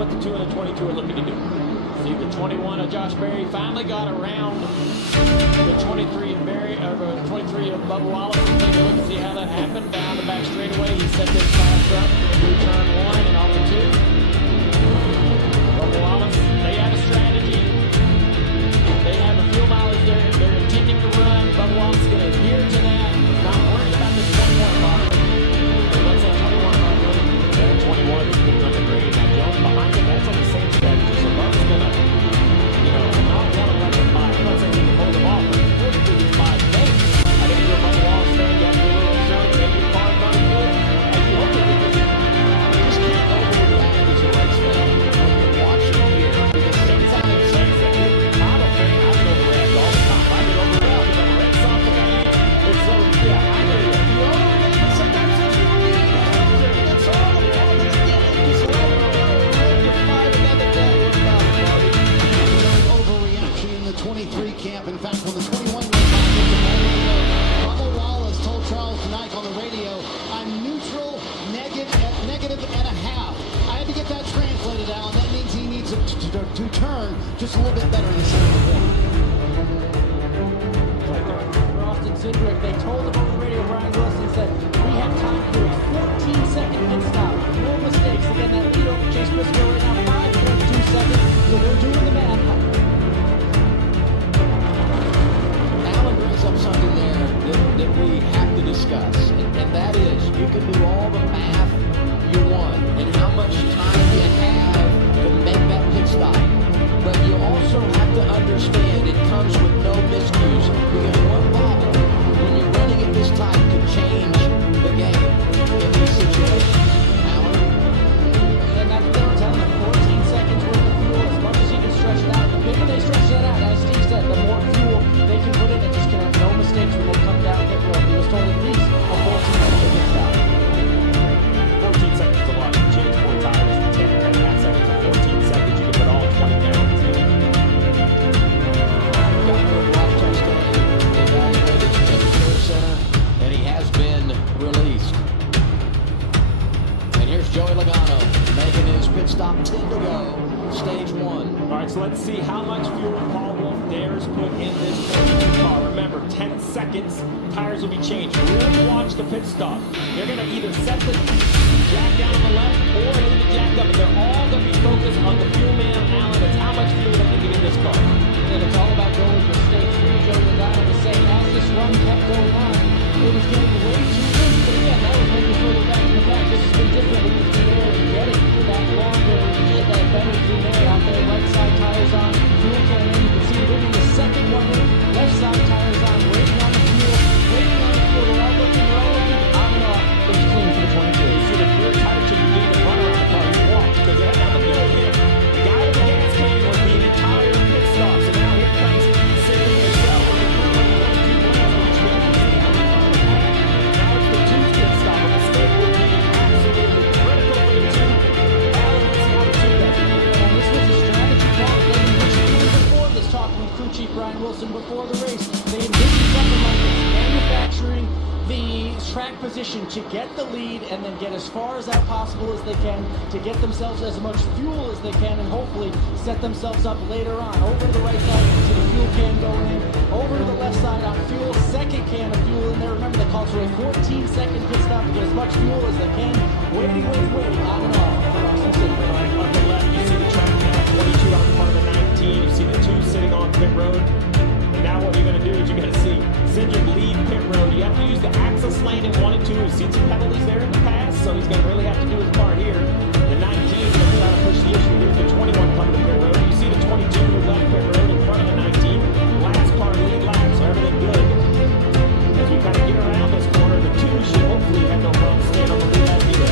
what the 2 and the 22 are looking to do. See, the 21 of Josh Berry finally got around the 23 of Berry, or 23 of Bubba Wallace. Take a look and see how that happened. Down the back straightaway, he set this class up through turn 1 and off the 2. Bubba Wallace, they have a strategy. They have a fuel mileage they're intending to run. Bubba Wallace is going to adhere to that. Not worried about this 21 car. What's that 21 car doing? That 21 is putting on the grade. Now Jones behind him, that's on the same strategy. So Bubba's going to, not want to let him by. I'm not saying he can hold him off, but unfortunately he's by late. I think you're a Bubba Wallace fan. You have to be a little concerned. Maybe your car's running good. And you hope that you just can't overreact as a race fan when you're watching here. Because sometimes things that you're not a fan, I can overreact all the time. I get overreact because I'm a Red Sox fan. And so, yeah, I know you. You overreact, but sometimes there's no reason. That's all the part of the game. Just rectify another day. Overreaction in the 23 camp. In fact, when the 21 went back into the Bubba Wallace told Charles tonight on the radio, I'm neutral, negative and a half. I had to get that translated, Alan. That means he needs to turn just a little bit better in the center of the field. Austin Cindric, they told him over the radio, Brian Wilson said, we have time to do a 14-second pit stop. No mistakes. Again, that lead over Chase Briscoe right now, 5.2 seconds. So they're doing the math. Alan brings up something there that we have to discuss, and that is you can do all the math you want and how much time you have to make that pit stop, but you also have to understand it comes with no miscues, because one bobble when you're running at this time can change the game in these situations. Alan? And that's what they were telling them, 14 seconds worth of fuel, as much as you can stretch it out. The bigger they stretch that out, as Steve said, the more fuel they can put in. It just can have no mistakes when they come down pit road. He was told at least a 14-second pit stop. 14 seconds is a lot. You change 4 tires in 10.5 seconds or 14 seconds. You can put all 20 gallons in. And he has been released. And here's Joey Logano making his pit stop, 10 to go, stage 1. All right, so let's see how much fuel Paul Wolf dares put in this 22 car. Remember, 10 seconds, tires will be changed. Really watch the pit stop. They're going to either set the jack down on the left or leave it jacked up. But they're all going to be focused on the fuel man, Alan. It's how much fuel they can get in this car. And it's all about going for stage 3. Joey Logano was saying as this run kept going on, it was getting way too loose. But again, that was maybe further back in the back. This has been different with the clean air and getting that longer, that better clean air out there. Right side tires on, fuel can in. You can see bringing the second one in. Left side tires on, waiting on the fuel. We're all looking on and off. It was clean for the 22. You see the rear tire should be the run around the car. He walked because it had nothing to do with him. The guy with the gas can was the entire pit stop. So now here comes Cindy as well. Now it's the 2 pit stop. A mistake would be absolutely critical for the 2. Alan, let's see how the 2 does it. And this was a strategy call. They envisioned before this, talking with crew chief Brian Wilson before the race. They envisioned something like this, manufacturing the track position to get the lead and then get as far as that possible as they can to get themselves as much fuel as they can and hopefully set themselves up later on. Over to the right side, you can see the fuel can going in. Over to the left side on fuel, second can of fuel in there. Remember, they called for a 14-second pit stop to get as much fuel as they can. Waiting, on and off for Austin Cindric. Right on the left, you see the track now, 22 out in front of the 19. You see the 2 sitting on pit road. And now what you're going to do is you're going to see Cindric leave pit road. You have to use the access lane in 1 and 2. We've seen some penalties there in the past, so he's going to really have to do his part here. The 19 is going to try to push the issue. Here's the 21 coming to pit road. You see the 22 who left pit road in front of the 19. Last car lead lap, so everything good. As we kind of get around this corner, the 2 should hopefully have no problem staying on the lead lap either.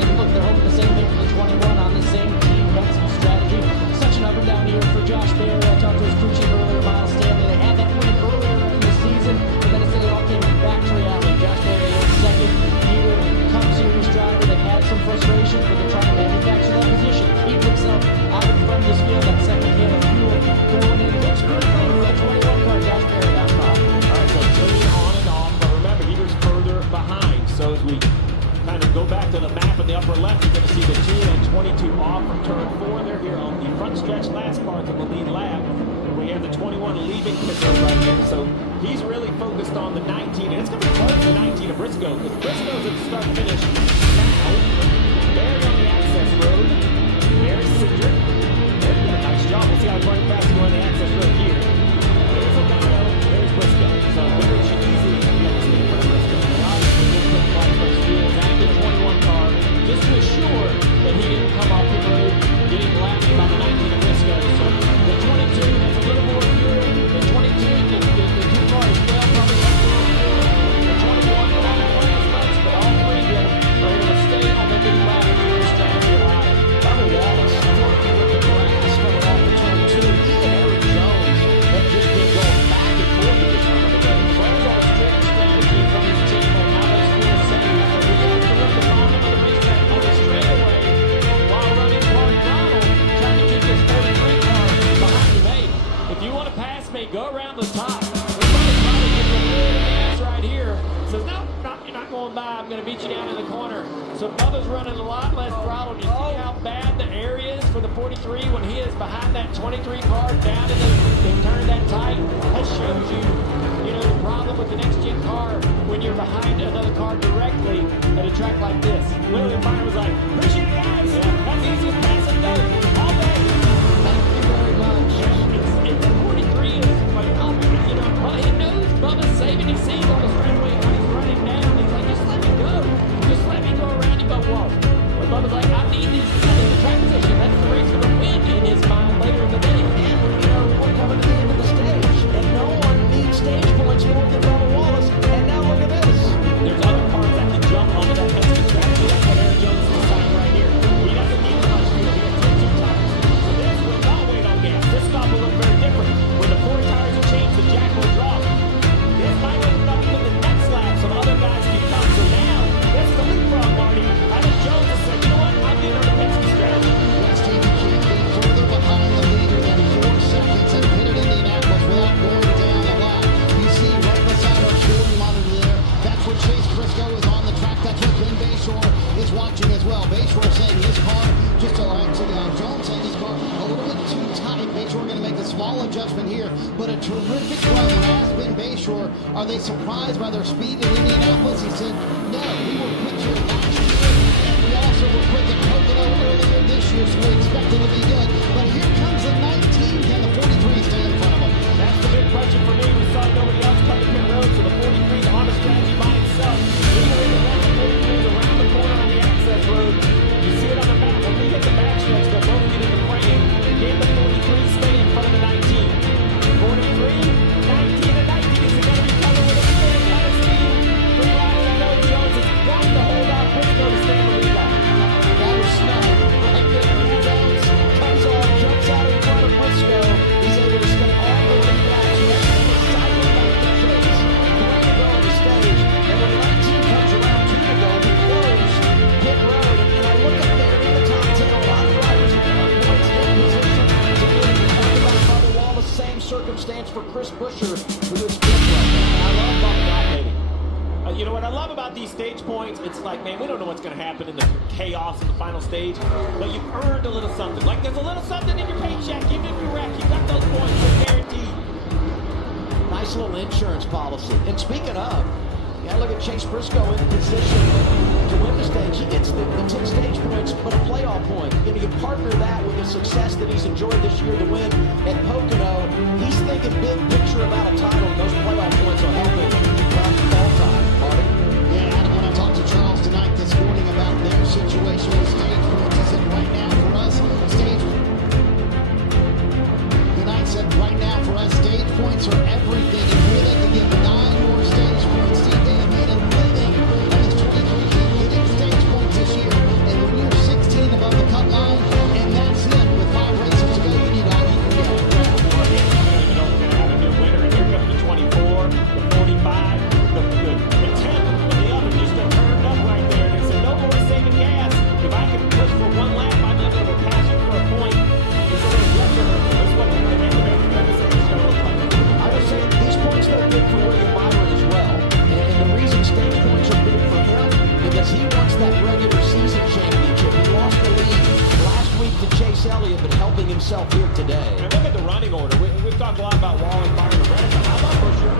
And look, they're hoping the same thing for the 21 on the same team principle strategy. Such an up and down year for Josh Berry. I talked to his crew chief earlier, Miles Stanley. They had that win earlier in the season, but then it all came back to reality. Josh Berry was second. Peter Cup Series driver. They've had some frustration, but they're trying to manufacture that position, keep themselves out in front of this field. That second can of fuel going in. Looks good for that 21 car. Josh Berry got off. All right, so clean on and off, but remember, he was further behind. So as we kind of go go back to the map in the upper left, you're going to see the 2 and 22 off from turn 4. They're here on the front stretch last part of the lead lap. And we have the 21 leaving Pittsburgh right here. So he's really focused on the 19. And it's going to be close to 19 of Briscoe, because Briscoe's at the start finish now. They're on the access road. There's Cedric. They're doing a nice job. We'll see how far fast go on the access road here. There's O'Donnell. There's Briscoe. So very easy to get to see for Briscoe. And obviously, we'll put Fly's fuels at the 21 car just to assure that he didn't come off the road getting lapped by the 19 of Briscoe. So the 22 has a little more fuel. The 22, the 2 cars well probably have a little fuel. The 21 will not have as much, but all 3 of them are able to stay on the big line and do this strategy alive. Bubba Wallace working with the grass coming off the turn 2. Even Eric Jones have just been going back and forth at this run of the race. Runs on a strict strategy from his team on how those fuel saves. So we have to run the bottom of the racetrack on the straightaway while running Clark Donald, trying to keep this 43 car behind him. Hey, if you want to pass me, go around the top. We're going to try to get the little gas right here. Says, no, you're not going by. I'm going to beat you down in the corner. So Bubba's running a lot less throttle. You see how bad the area is for the 43 when he is behind that 23 car down in the turn that tight. That shows you, the problem with the next gen car when you're behind another car directly at a track like this. William Byron was like, appreciate it, guys. That's the easiest pass and go all day. Thank you very much. It's the 43 is like, but he knows Bubba's saving. He sees on the straightaway when he's running down. He's like, just let me go. Just let me go around him. But whoa. But Bubba's like, I need these in the track position. That's the race for the win in his mind later in the day. And, we're coming to the end of the stage. And no one needs stage points more than Bubba Wallace. And now look at this. There's other cars that can jump onto that Penske strategy. That's what Eric Jones is deciding right here. He doesn't need as much fuel. He gets 2 tires. So this will not wait on gas. This stop will look very different. When the 4 tires are changed, the jack will drop. This might open up to the next lap. Some other guys can come. So now, this is the leapfrog, Marty. I think Jones has said, you know what? I'm getting on the Penske strategy. West Team can't be further behind the leader than 4 seconds and hit Indianapolis without going down the line. You see right beside our shooting monitor there, that's where Chase Briscoe is on the track. That's where Ben Bayshore is watching as well. Bayshore saying his car, Jones saying his car a little bit too tight. Bayshore going to make a small adjustment here, but a terrific run has been Bayshore. Are they surprised by their speed in Indianapolis? He said, no, we were quick here last year, and we also were quick at Pocono earlier this year, so we expect it to be good. But here comes the 19. Can the 43 stay in front of them? That's the big question for me. We saw nobody else come to pit road, so the 43 is on a strategy by itself. Anyway, the 43 is around the corner on the access road. You see it on the map. When we hit the backstretch, they'll both get in the frame. Can the 43 stay in front of the 19? 43, 19 and 19. Is it going to be covered with a spin? Let us see. 3 laps to go. Jones has got to hold out Briscoe to stay in the lead lap. That was snug right there. Jones comes on, jumps out in front of Briscoe. He's able to stay all the way back. Excited about the chase. Going to go on the stage. And when 19 comes around 2 to go, we close pit road. And I look up there in the top 10, a lot of drivers are down points in position to be able to talk about Bubba Wallace. Same circumstance for Chris Buescher, who is fifth right now. I love Bubba dominating. You know what I love about these stage points? It's like, man, we don't know what's going to happen in the chaos of the final stage, but you've earned a little something. Like there's a little something in your paycheck, even if you wreck, you got those points, they're guaranteed. Nice little insurance policy. And speaking of, you gotta look at Chase Briscoe in position to win the stage. He gets the 10 stage points, but a playoff point. You partner that with the success that he's enjoyed this year to win at Pocono. He's thinking big picture about a title, and those playoff points will help him come fall time. Marty? Yeah, Adam, when I talked to Charles tonight this morning about their situation with stage points, he said right now for us, said right now for us, stage points are everything. If we let them get 9 more stage points, see, they have made a living on this 23 team getting stage points this year. And when you're 16 above the cut line, and that's it, with 5 races to go, you need all you can get. We're going to have a new winner, and here comes the 24, the that regular season championship. He lost the lead last week to Chase Elliott, but helping himself here today. And look at the running order. We've talked a lot about Wallace, Byron, and Reddick, but how about Busher?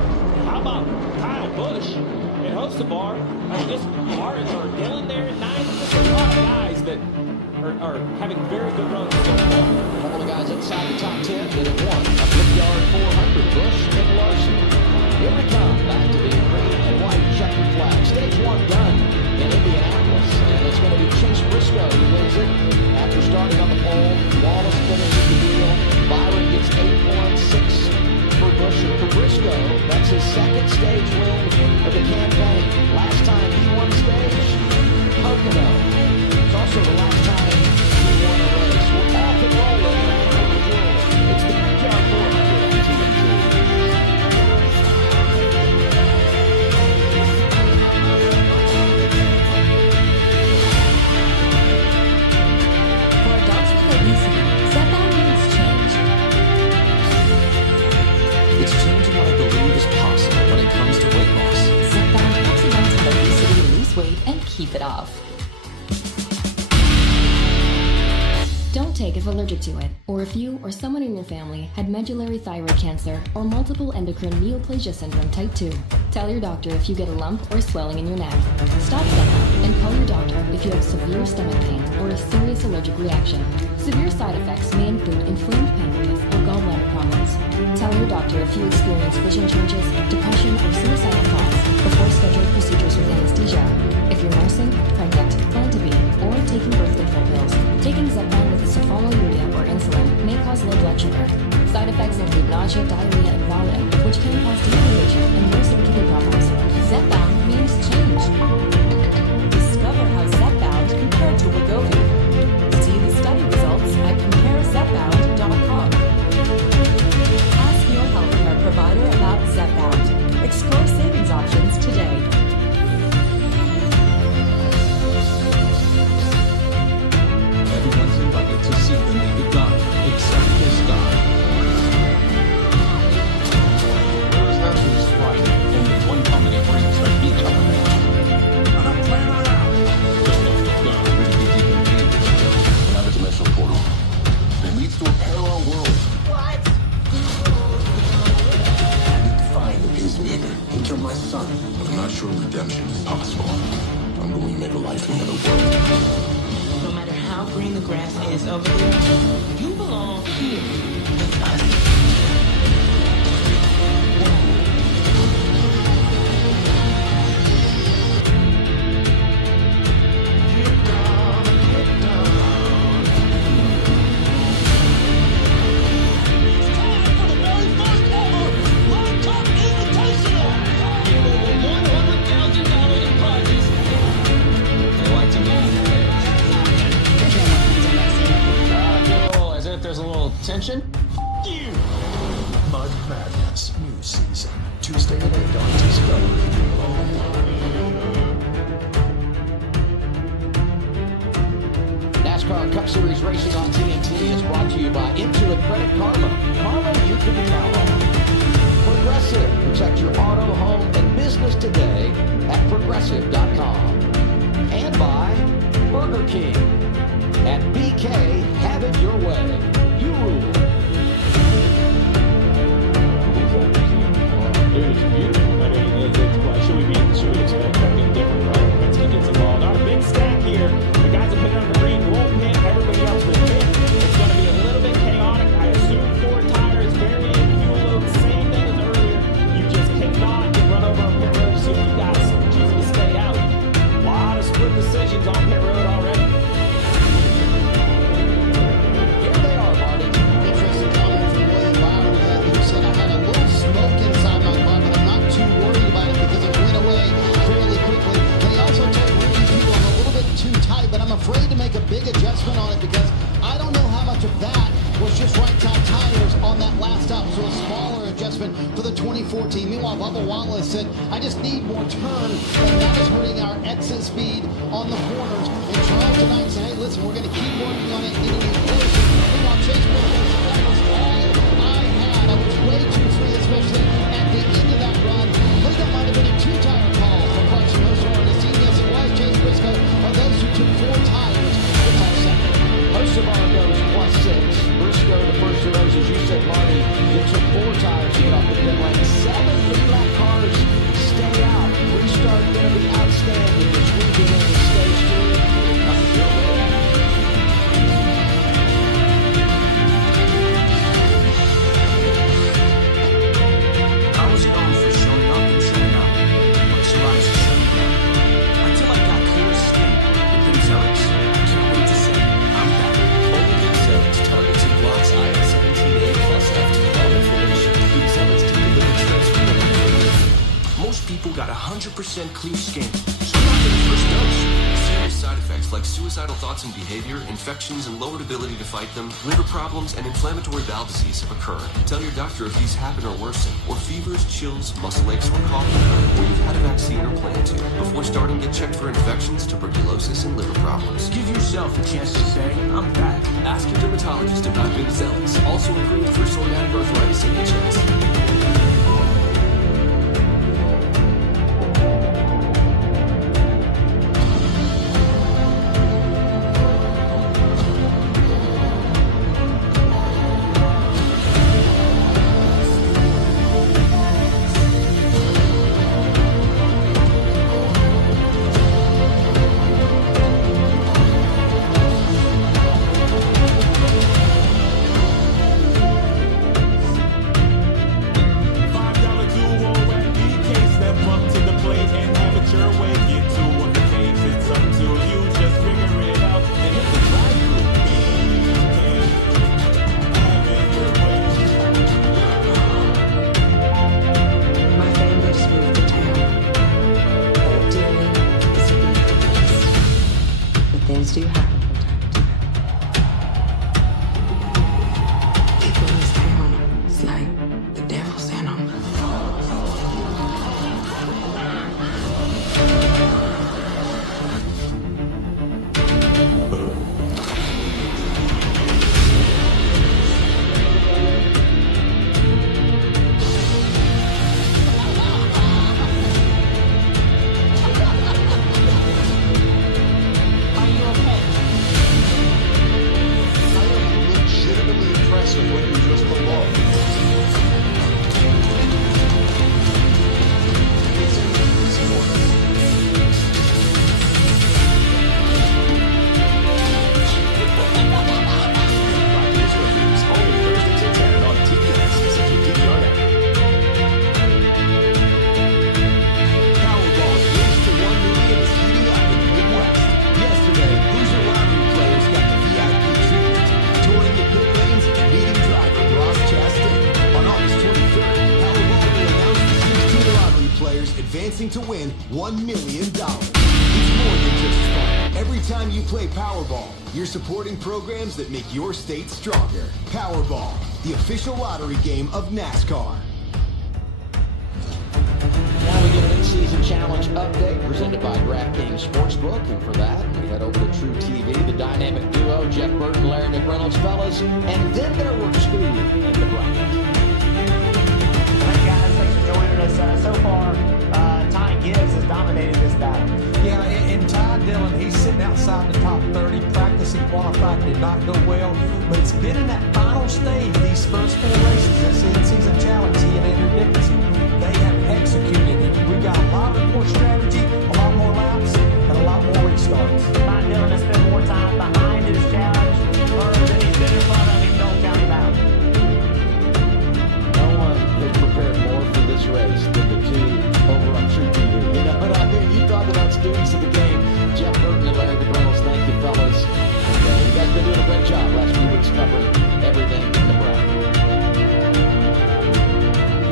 How about Kyle Busch and Hocevar? I mean, just Lawrence or Dillon there at 9. There's a lot of guys that are having very good runs so far. A couple of guys inside the top 10 that have won a Brickyard 400, Busch and Larson. Here we come, back to the green and white checkered flag. Stage 1 done in Indianapolis, and it's going to be Chase Briscoe who wins it after starting on the pole. Wallace finishes the deal. Byron gets 8 points, 6 for Busher. For Briscoe, that's his second stage win of the campaign. Last time he won stage, Pocono. It's also the last time he won a race. We're off and rolling. It's the Brickyard 400 on TNT. For adults with obesity, Zepbound means change. It's changing what I believe is possible when it comes to weight loss. Zepbound helps adults with obesity lose weight and keep it off. Don't take if allergic to it, or if you or someone in your family had medullary thyroid cancer or multiple endocrine neoplasia syndrome type 2. Tell your doctor if you get a lump or swelling in your neck. Stop Zepbound and call your doctor if you have severe stomach pain or a serious allergic reaction. Severe side effects may include inflamed pancreas or gallbladder problems. Tell your doctor if you experience vision changes, depression, or suicidal thoughts before scheduled procedures with anesthesia. If you're nursing, pregnant, plan to be, or taking birth control pills, taking Zepbound with sulfonylurea or insulin may cause low blood sugar. Side effects include nausea, diarrhea, and vomiting, which can cause dehydration and worsen kidney problems. Zepbound means change. Discover how Zepbound compared to Wegovy. See the study results at compareZepbound.com. Ask your healthcare provider about Zepbound. Explore savings options today. Everyone's invited to see the naked gun, except this guy. Where is that to the squad? Only one company brings the heat company. I'm not playing around. Go. Really deep. Another dimensional portal. It leads to a parallel world. What? I need to find the pacemaker and kill my son. I'm not sure redemption is possible. I'm going to make a life in another world. No matter how green the grass is over there, you belong here with us. There's a little tension. Mud Madness, new season. Tuesday at 8 on Discovery. NASCAR Cup Series racing on TNT is brought to you by Intuit Credit Karma. Karma you can count on. Progressive. Protect your auto, home, and business today at progressive.com. And by Burger King. At BK, have it your way. You rule. Dude, it's beautiful. I mean, should we expect something different, right? Penske gets involved. Not a big stack here. The guys that put it on the green won't pit. Everybody else will pit. It's going to be a little bit chaotic. I assume 4 tires, varying fuel load, same thing as earlier. You just cannot get run over on pit road as soon as you got choosing to stay out. A lot of split decisions on pit road already. Here they are, Marty. Interesting comment from William Byron again, who said, I had a little smoke inside my car, but I'm not too worried about it because it went away fairly quickly. They also told Ricky Pugh I'm a little bit too tight, but I'm afraid to make a big adjustment on it because I don't know how much of that was just right-side tires on that last stop, so a smaller adjustment for the 2014. Meanwhile, Bubba Wallace said, I just need more turn, and that is hurting our exit speed on the corners. And Charles tonight said, hey, listen, we're going to keep working on it, getting it closer. Meanwhile, Chase Briscoe, that was all I had. I was way too free, especially at the end of that run. I think that might have been a 2-tire call for Carson Hocevar and his team. Yes, it was. Chase Briscoe of 100% clear skin. Try not to the first dose. Serious side effects like suicidal thoughts and behavior, infections and lowered ability to fight them, liver problems, and inflammatory bowel disease have occurred. Tell your doctor if these happen or worsen, or fevers, chills, muscle aches, or cough occur, or you've had a vaccine or plan to. Before starting, get checked for infections, tuberculosis, and liver problems. Give yourself a chance to say, I'm back. Ask your dermatologist about good zealots, also approved for psoriatic arthritis and HS. Things do happen from time to time. People in this town, it's like the devil sent them. With what you just prolonged. Advancing to win $1 million. It's more than just fun. Every time you play Powerball, you're supporting programs that make your state stronger. Powerball, the official lottery game of NASCAR. Now we get an in-season challenge update presented by DraftKings Sportsbook, and for that we head over to True TV, the dynamic duo Jeff Burton, Larry McReynolds, fellas, and then there were two in the bracket. Hey guys, thanks for joining us. So far, Ty Gibbs has dominated this battle. Yeah, and Ty Dillon, he's sitting outside the top 30. Practice and qualifying did not go well, but it's been in that final stage, these first four races, this in-season challenge, he and Andrew Dickinson, they have executed it. We've got a lot more strategy, a lot more laps, and a lot more restarts. Ty Dillon has spent more time behind his challenge further than he's been in front of him. Don't count him out. No one has prepared more for this race than the two over on True TV. You know what I mean? You talk about students of the game. Jeff Burton and Larry McReynolds, thank you, fellas. And, you guys been doing a great job last few weeks covering everything in the bracket.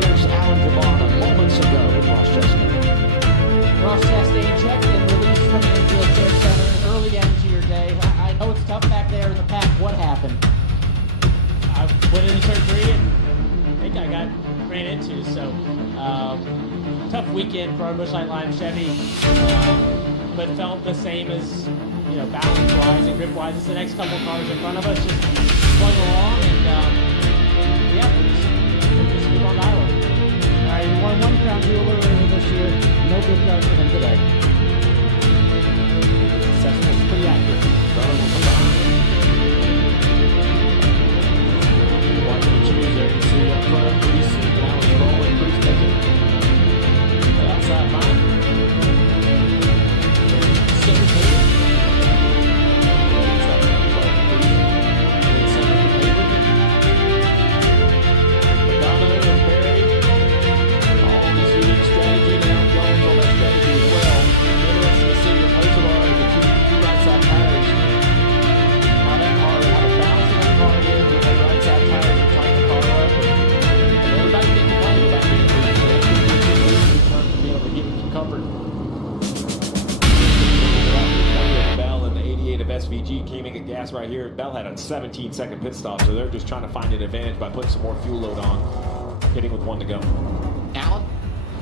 Here's Alan Cabana moments ago with Ross Chestnut. Ross Chastain checked and released from the infield care center. An early end to your day. I know it's tough back there in the pack. What happened? I went into turn 3 and I think I got ran into. So tough weekend for our Busch Light Lime Chevy, but felt the same as, you know, balance-wise and grip-wise. It's the next couple cars in front of us just plug along, and yeah, we'll just keep on dialing. All right, he won one crown jewel earlier this year. No good cars for him today. Assessment is pretty accurate. Watching the cheers there, you can see up front, Grease, and Alex rolling, Grease taking the outside line. Center clear. Madonna and Barry, all this unique strategy. Now Jones on that strategy as well. SVG came in at gas right here. Bell had a 17-second pit stop, so they're just trying to find an advantage by putting some more fuel load on, hitting with 1 to go. Allen?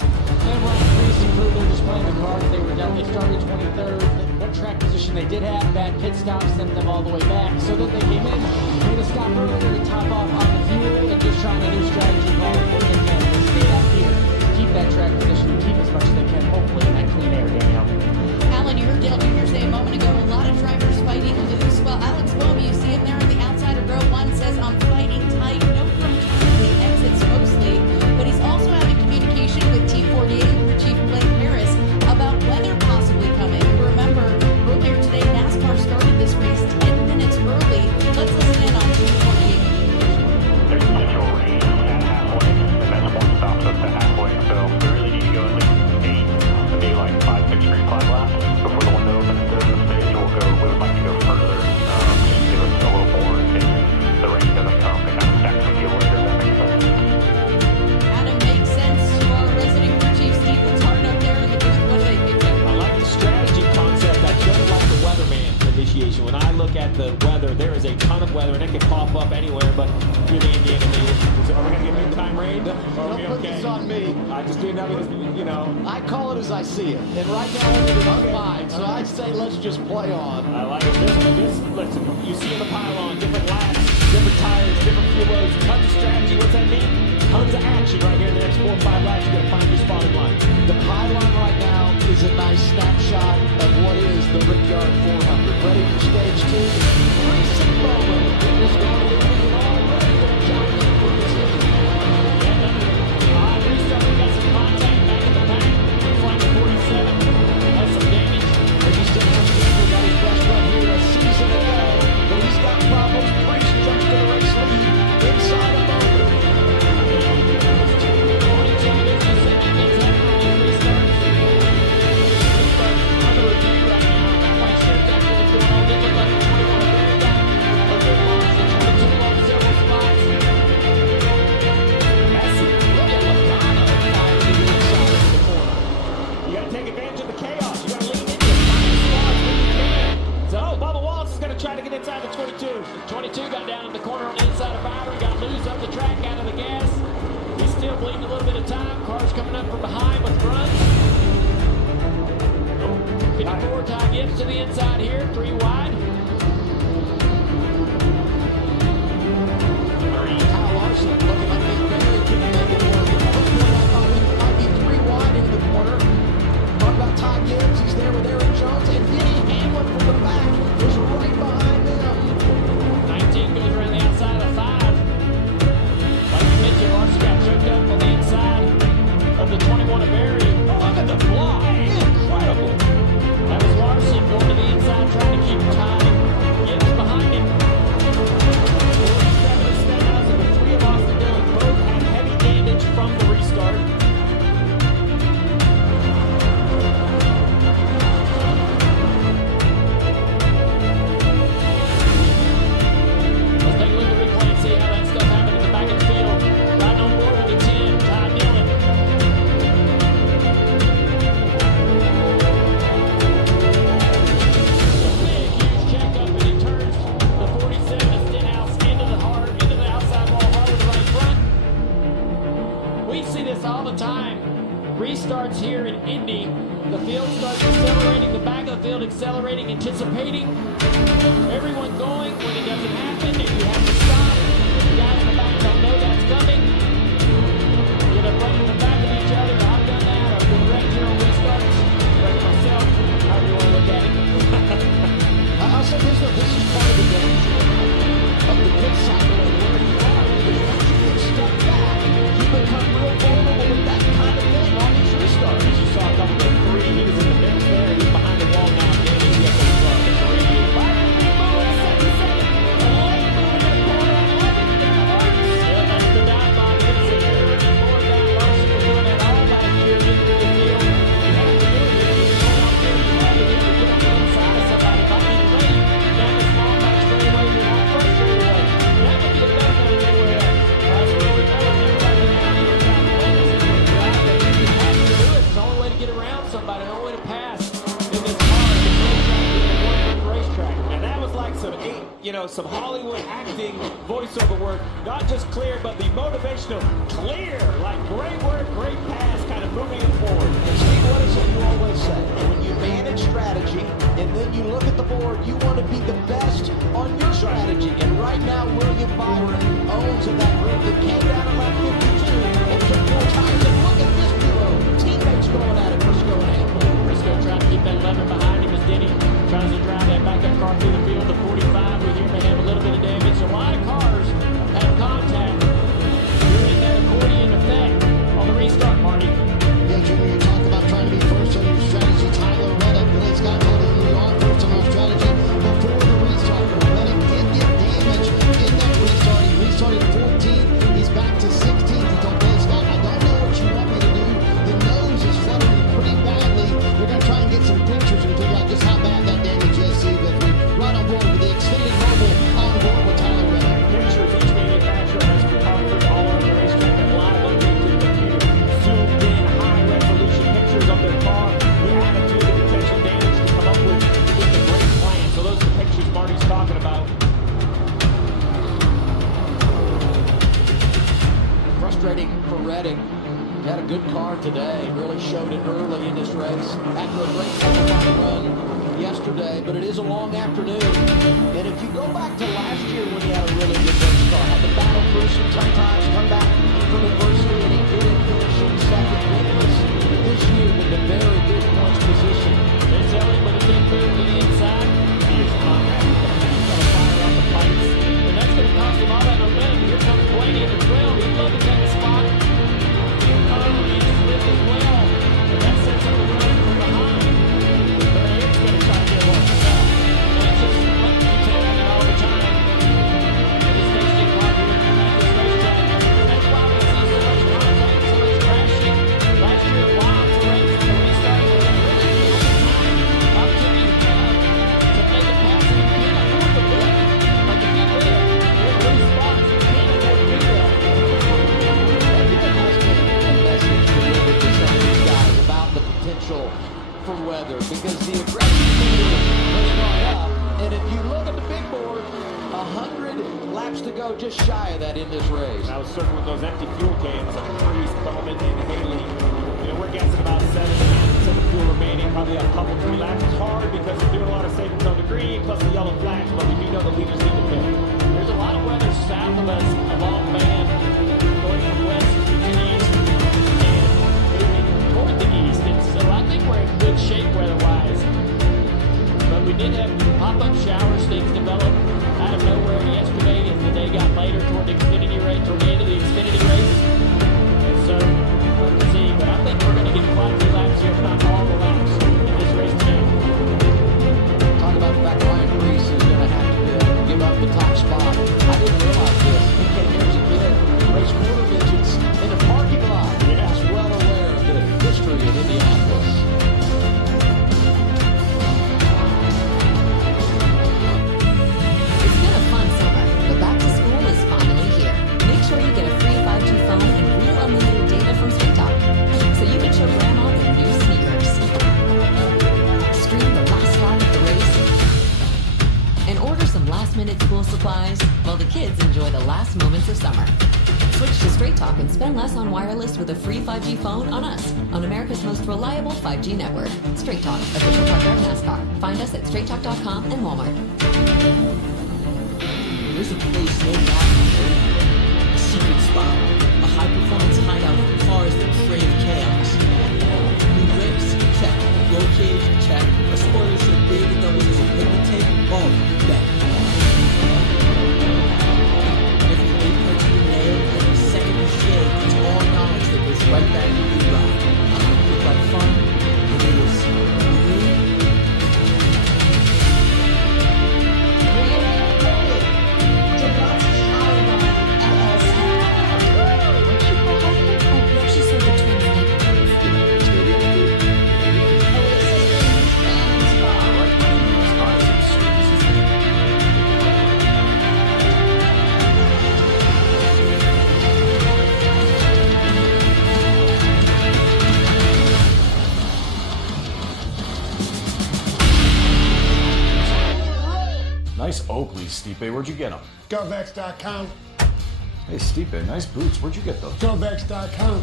And Ryan Reese and crew, they're just playing the card. They were down. They started 23rd. What track position they did have, bad pit stop sent them all the way back. So then they came in, made a stop earlier to top off on the fuel, and just trying a new strategy call for they can to stay out here, keep that track position, and keep as much as they can, hopefully in that clean air, Danielle. Alan, you heard Dale Jr. say a moment ago, a lot of drivers fighting loose. Well, Alex Wilby, you see him there on the outside of row 1, says, I'm fighting tight, no firm turn in the exits mostly. But he's also having communication with T48 crew chief Blake Harris about weather possibly coming. You remember, earlier today, NASCAR started this race 10 minutes early. Let's listen in on T48. There's potential rain at halfway, and that's one stops up to halfway. So we really need to go at least 8, maybe like 5, 6 green flag laps before the window opens to the stage. We would like to go further, just to give us a little more in case the rain doesn't come and kind of stack some fuel later. That makes sense. Adam, makes sense to our resident crew chief Steve Letard up there in the booth. What do they think? I like the strategy concept. I don't like the weatherman initiation. When I look at the weather, there is a ton of weather, and it can pop up anywhere, but you're the Indiana native. Are we going to get big time rain? Don't put this on me. I just didn't know, you know. I call it as I see it. And right now everything's fine. So I say let's just play on. I like it. Listen, you see in the pylon, different laps, different tires, different fuel loads, tons of strategy. What's that mean? Tons of action right here in the next 4 or 5 laps. You're going to find your spot in line. The pylon right now is a nice snapshot of what is the Brickyard 400. Ready for stage 2? Recent moment. It was going to be already the jockey for the city. Restart, we got some contact back in the back. Flight 47 has some damage. Ricky Stenhouse Jr. got his best run here a season ago, but he's got problems. Priest jumps to the race lead inside of over. Under review right now. White shirt got going on. They look like a 21 American. A good launch. The 22 lost several spots. Messi. Look at Logano flying to the inside of the corner. You got to take advantage of the chaos. You got to lean into it. Find the spots when you can. So, Bubba Wallace is going to try to get inside the 22. The 22 got down in the corner on the inside of Byron. Got loose up the track out of the gas. He's still bleeding a little bit of time. Cars coming up from behind with runs. 54 Ty Gibbs to the inside here. 3 wide. Kyle Larson looking like he's barely couldn't make it work. At one point I thought he might be 3 wide into the corner. Talk about Ty Gibbs. He's there with Aaron Jones. And Vinny Hamlin from the back is right behind them. 19 goes around the outside of 5. Like you mentioned, Larson got choked up on the inside of the 21 of Barry. Oh, look at the fly. Incredible. That was Larson going to the inside trying to keep time. Gibbs behind him. 47 of Stenhouse and the 3 of Austin Dillon both had heavy damage from the restart. Let's take a look at the replay and see how that stuff happened in the back of the field. Right on board with the 10, Ty Dillon. A big, huge checkup, and he turns the 47 of Stenhouse into the outside wall hard with the right front. We see this all the time. Restarts here in Indy. The field starts accelerating, the back of the field accelerating, anticipating. Everyone going when it doesn't happen, and you have to stop. The guys in the back don't know that's coming. Get up right in the back of each other. I've done that. I've been wrecked here on restarts. Wrecked myself. However you want to look at it. I'll say this though, this is part of the danger of the pit cycle and where you are. Because once you get stuck back, you become real vulnerable with that kind of thing on these restarts. You saw a couple of 3. He was in the bench there. He's behind the wall now. Again, he has to run. It's a radiator. Byron moving at 77. Late moving at corner 11. Still that's the dive bomb. some Hollywood acting voiceover work, not just clear, but the motivational clear, like great work, great pass, kind of moving it forward. And Steve, what is it you always say? When you manage strategy and then you look at the board, you want to be the best on your strategy. And right now, William Byron owns in that group that came down at lap 52 and took 4 tires. And look at this duo. Teammates going at it, Briscoe and Hamlin. Briscoe trying to keep that 11 behind him as Denny tries to drive that backup car through the field. The 45, we hear may have a little bit of damage. A lot of cars have contact. You're in that accordion effect on the restart, Marty. Yeah, Junior, you talk about trying to be first on your strategy. Tyler Reddick, Billy Scott told him we are first on our strategy before the restart. Reddick did get damage in that restart. He restarted 14th. He's back to 16th. He told Billy Scott, I don't know what you want me to do. The nose is fluttering pretty badly. We're going to try and get some pictures and figure out just how bad that damage is. See, but we right on board with the Xfinity Mobile on board with Tyler Reddick. Pictures each manufacturer has photographers all over the racetrack that live update to the computer. Zoomed in, high-resolution pictures of their car, the attitude, the potential damage to come up with a great plan. So those are the pictures Marty's talking about. Frustrating for Reddick. He had a good car today. Really showed it early in this race. After a great qualifying run yesterday, but it is a long afternoon. And if you go back to last year when he had a really good race car, had the battle cruising sometimes, come back from adversity, and he did it finishing second winless. This year with a very good points position. They tell him with a big move to the inside. He is contact. He's going to fire off the pipes. And that's going to cost him all that momentum. Here comes Blaney at the 12. He'd love to take a spot. Here comes he's with as well. And that sets up a run from behind. But it's going to try to get one. That's just what you tell him all the time. In this station car here at this racetrack. That's why we see so much contact, so much crashing. Last year, lots of races and restarts. And then really the only time opportunity to make a pass. And you can't afford to live. Like if you live, you're in loose spots. You can't afford to do that. Message delivered to some of these guys about the potential for weather, because the aggressive leader was brought up, and if you look at the big board, 100 laps to go, just shy of that in this race. I was circling those empty fuel cans of Priest, Bowman, and Haley. We're guessing about 7.5% of fuel remaining, probably a couple, 3 laps. It's hard because they're doing a lot of savings on the green, plus the yellow flags, but we do know the leaders need to pit. There's a lot of weather south of us, a long band going from west to the east and moving toward the east. And so I think we're in good shape weather-wise. But we did have pop-up showers, things developed out of nowhere yesterday as the day got later toward the Xfinity race, toward the end of the Xfinity race. And so, we'll see. But I think we're going to get quite a few laps here, if not all the laps in this race today. Talk about the fact Ryan Reese is going to have to give up the top spot. I didn't realize this. He came here as a kid, raced quarter midgets in the parking lot. Yeah. He's well aware of the history of Indianapolis. It's been a fun summer, but back to school is finally here. Make sure you get a free 5G phone and real unlimited data from Straight Talk, so you can show Grandma the new sneakers, stream the last lap of the race, and order some last-minute school supplies while the kids enjoy the last moments of summer. Switch to Straight Talk and spend less on wireless with a free 5G phone on us, on America's most reliable 5G network. Straight Talk, official partner of NASCAR. Find us at straighttalk.com and Walmart. There's a place named after me. A secret spot. A high-performance hideout for cars that crave chaos. New brakes? Check. Roll cage? Check. A spoiler so big it doubles as a paper tape? Oh, you bet. Every weight punch you nail, every second you shave, it's all knowledge that goes right back to your ride. Look like fun? It is. Nice Oakleys, Stipe. Where'd you get them? GovX.com. Hey, Stipe, nice boots. Where'd you get those? GovX.com.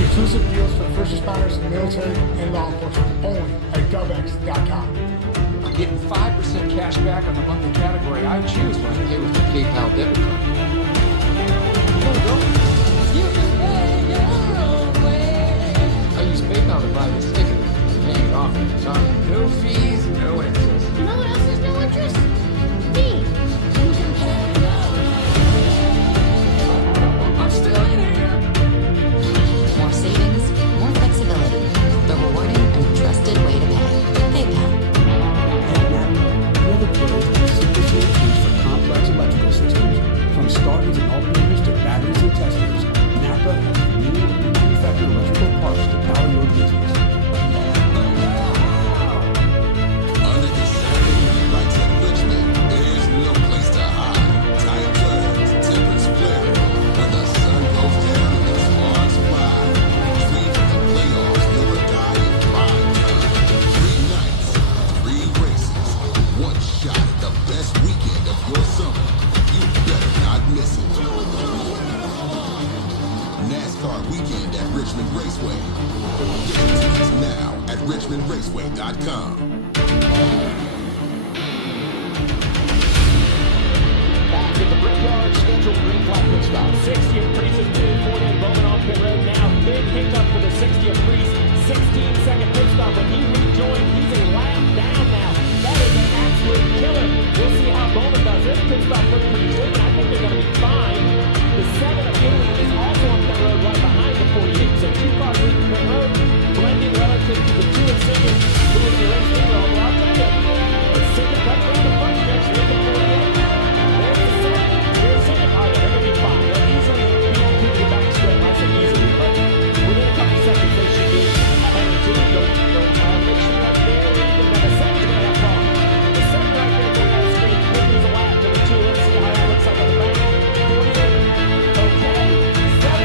Exclusive deals for first responders, military, and law enforcement only at GovX.com. I'm getting 5% cash back on the monthly category I choose when I pay with my PayPal debit card. I use PayPal to buy this ticket. Paying it off at the time. No fees, no interest. You know what else is no interest? Me. I'm still in here. More savings, more flexibility. The rewarding and trusted way to pay. PayPal. At NAPA, we're the pros and simple solutions for complex electrical systems. From starters and alternators to batteries and testers, NAPA has the new and manufactured electrical parts to power your business. Under the Saturday night lights at Richmond, there's no place to hide. Tight curves, tempers flare. When the sun goes down and the sparks fly. Dream of the playoffs, live or die in prime time. 3 nights, 3 races, 1 shot at the best weekend of your summer. You better not miss it. NASCAR weekend at Richmond Raceway. Get tickets now at richmondraceway.com. Back at the Brickyard, scheduled green flag pit stop. 60th Priest is moving forward in Bowman on pit road now. Big hiccup for the 60th Priest. 16-second pit stop. When he rejoined, he's a lap down now. That is an absolute killer. We'll see how Bowman does. This pit stop looks pretty good, and I think they're going to be fine. The 7 of Haley is also on pit road right behind the 48. So 2 cars leaving pit road, blending relative to the 2 of Simmons, who is the race leader. Well, I'll tell you, it's Simmons right around the front stretch, looking for a hit. There's the 7. Here's Simmons. Oh, they're going to be fine. They'll easily be able to the back stretch. I say easily, but within a couple seconds, they should be ahead of the 2. They'll make sure that's there. Then the 7's going to have problems. The 7 right there going down the street, quickly a lap to the 2. Let's see how that looks like on the back. 48. Okay. 7.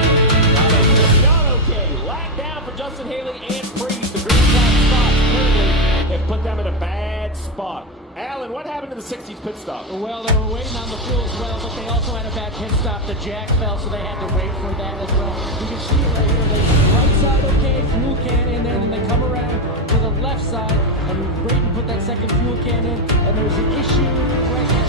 Not okay. Lap down for Justin Haley and Priest. The green flag spots currently have put them in a bad spot. Alan, what happened to the 60s pit stop? Well, they were waiting on the fuel as well, but they also had a bad pit stop. The jack fell, so they had to wait for that as well. You can see it right here. They right side, okay, fuel can in there, and then they come around to the left side, and Brayton put that second fuel can in, and there's an issue right now.